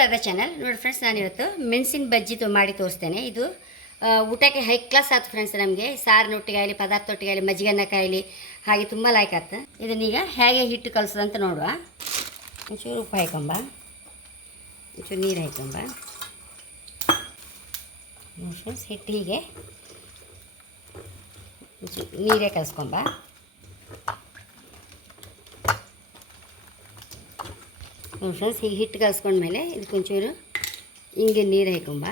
Radha channel ನೋಡಿ friends ನಾನು ಇವತ್ತು ಮೆಣಸಿನ ಬಜ್ಜಿ ತೊ- ಮಾಡಿ ತೋರಿಸ್ತೇನೆ. ಇದು ಊಟಕ್ಕೆ ಹೈ ಕ್ಲಾಸ್ ಆಯ್ತು ಫ್ರೆಂಡ್ಸ್ ನಮಗೆ. ಸಾರಿನೊಟ್ಟಿಗಾಗಲಿ ಪದಾರ್ಥೊಟ್ಟಿಗಾಗಲಿ ಮಜ್ಜಿಗೆನ್ನ ಕಾಯಲಿ, ಹಾಗೆ ತುಂಬ ಲೈಕ್ ಆಯ್ತು ಇದನ್ನೀಗ ಹೇಗೆ ಹಿಟ್ಟು ಕಲಿಸೋದಂತ ನೋಡುವ. ಒಂಚೂರು ಉಪ್ಪು ಹಾಕೊಂಬ. ಒಂಚೂರು ನೀರು ನೋಡಿ ಫ್ರೆಂಡ್ಸ್ ಹಿಟ್ಟು ಹೀಗೆ ನೀರೇ ಕಲಿಸ್ಕೊಂಬ. ಫ್ರೆಂಡ್ಸ್ ಹೀಗೆ ಹಿಟ್ಟು ಕಲಿಸ್ಕೊಂಡ್ಮೇಲೆ ಇದಕ್ಕೆ ಒಂಚೂರು ಹಿಂಗೆ ನೀರು ಹಾಕೊಂಬ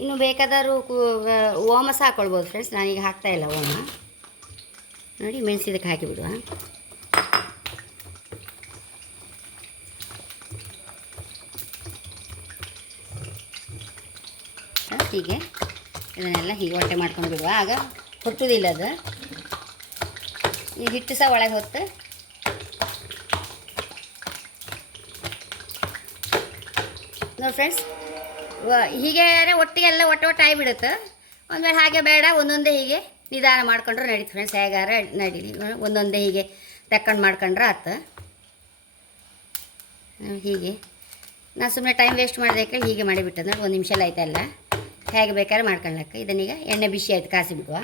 ಇನ್ನು ಬೇಕಾದರೂ ಓಮ ಸಹ ಹಾಕ್ಕೊಳ್ಬೋದು ಫ್ರೆಂಡ್ಸ್ ನಾನೀಗ ಹಾಕ್ತಾ ಇಲ್ಲ ಓಮ. ನೋಡಿ ಮೆಣಸು ಇದಕ್ಕೆ ಹಾಕಿಬಿಡುವ. ಹೀಗೆ ಇದನ್ನೆಲ್ಲ ಹೀಗೆ ಹೊಟ್ಟೆ ಮಾಡ್ಕೊಂಡು ಬಿಡುವ. ಆಗ ಹುಟ್ಟುವುದಿಲ್ಲ ಅದು. ಈ ಹಿಟ್ಟು ಸಹ ಒಳಗೆ ಹೊತ್ತು ನೋಡಿ ಫ್ರೆಂಡ್ಸ್ ಹೀಗೆ ಒಟ್ಟಿಗೆ ಎಲ್ಲ ಒಟ್ಟು ಒಟ್ಟು ಆಗಿಬಿಡುತ್ತೆ ಒಂದು ವೇಳೆ ಹಾಗೆ ಬೇಡ, ಒಂದೊಂದೇ ಹೀಗೆ ನಿಧಾನ ಮಾಡ್ಕೊಂಡ್ರೆ ನಡೀತು ಫ್ರೆಂಡ್ಸ್ ಹೇಗಾರ ನಡೀಲಿ. ಒಂದೊಂದೇ ಹೀಗೆ ತಕ್ಕಂಡು ಮಾಡ್ಕೊಂಡ್ರೆ ಆತು. ಹೀಗೆ. ನಾನು ಸುಮ್ಮನೆ ಟೈಮ್ ವೇಸ್ಟ್ ಮಾಡೋದಕ್ಕೆ ಹೀಗೆ ಮಾಡಿಬಿಟ್ಟದ ಒಂದು ನಿಮಿಷ ಆಯ್ತಲ್ಲ. ಹೇಗೆ ಬೇಕಾದ್ರೆ ಮಾಡ್ಕೊಳ್ಳಕ್ಕೆ ಇದನ್ನೀಗ ಎಣ್ಣೆ ಬಿಸಿ ಆಯ್ತು ಕಾಸಿ ಬಿಡುವ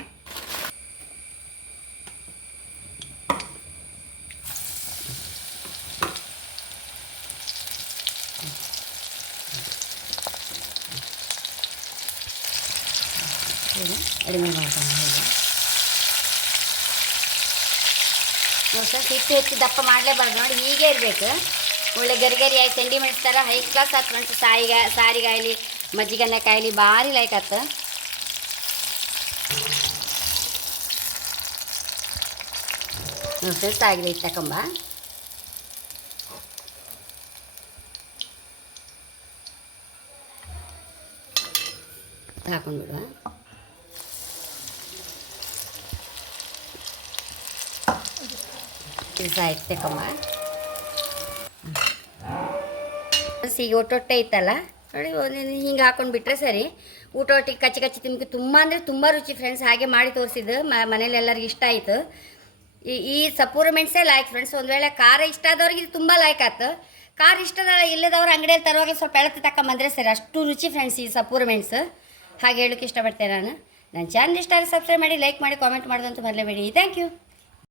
ಹೀಗೆ ಕಡಿಮೆ ಮಾಡ್ಕೊಂಡು ಹೋಗಿ. ನೋಡಿ ಹಿಟ್ಟು ಹೆಚ್ಚು ದಪ್ಪ ಮಾಡಲೇಬಾರ್ದು. ನೋಡಿ, ಹೀಗೆ ಇರಬೇಕು. ಒಳ್ಳೆ ಗರಿಗರಿ ಆಗಿ ತಿಂಡಿ ಮೆಣಸ್ತಾರ ಹೈ ಕ್ಲಾಸ್ ಆಯ್ತು ಫ್ರೆಂಡ್ಸ್ ಸಾಯಿಗ, ಸಾರಿಗಾಯಲಿ ಮಜ್ಜಿಗೆನ್ನ ಕಾಯಲಿ ಭಾರಿ ಲೈಕ್ ಆತು. ನೋಡಿ ಫಸ್ಟ್ ಇಟ್ಟು ತಕೊಂಬ. ಹಾಕೊಂಡ್ಬಿಡುವ. ಆಯ್ತು ತಕೊಂಬ ಈಗ ಒಟ್ಟೊಟ್ಟೆ ಇತ್ತಲ್ಲ ನೋಡಿ ಒಂದೊಂದು ಹಿಂಗೆ ಹಾಕೊಂಡು ಬಿಟ್ಟರೆ ಸರಿ. ಊಟ ಒಟ್ಟಿಗೆ ಕಚ್ಚಿ ಕಚ್ಚಿ ತಿನ್ಕಿ ತುಂಬ ಅಂದರೆ ತುಂಬ ರುಚಿ ಫ್ರೆಂಡ್ಸ್ ಹಾಗೆ ಮಾಡಿ ತೋರಿಸಿದ್ದು. ಮನೇಲಿ ಎಲ್ಲರಿಗೂ ಇಷ್ಟ ಆಯಿತು. ಈ ಈ ಸಪೂರ ಮೆಣಸೇ ಲೈಕ್ ಫ್ರೆಂಡ್ಸ್ ಒಂದು ವೇಳೆ ಖಾರ ಇಷ್ಟ ಆದವ್ರಿಗೆ ಇದು ತುಂಬ ಲೈಕ್ ಆಯ್ತು. ಖಾರ ಇಷ್ಟದ ಇಲ್ಲದವ್ರು ಅಂಗಡಿಯಲ್ಲಿ ತರುವಾಗ ಸ್ವಲ್ಪ ಎಳತಿ ತಕೊಂಬಂದ್ರೆ ಸರಿ. ಅಷ್ಟು ರುಚಿ ಫ್ರೆಂಡ್ಸ್ ಈ ಸಪೂರ ಮೆಣಸು. ಹಾಗೆ ಹೇಳೋಕ್ಕೆ ಇಷ್ಟಪಡ್ತೇನೆ ನಾನು. ನನ್ನ ಚಾನಲ್ ಇಷ್ಟ ಆದರೆ ಸಬ್ಸ್ಕ್ರೈಬ್ ಮಾಡಿ ಲೈಕ್ ಮಾಡಿ ಕಾಮೆಂಟ್ ಮಾಡೋದಂತೂ ಮರಲೇಬೇಡಿ ಥ್ಯಾಂಕ್ ಯು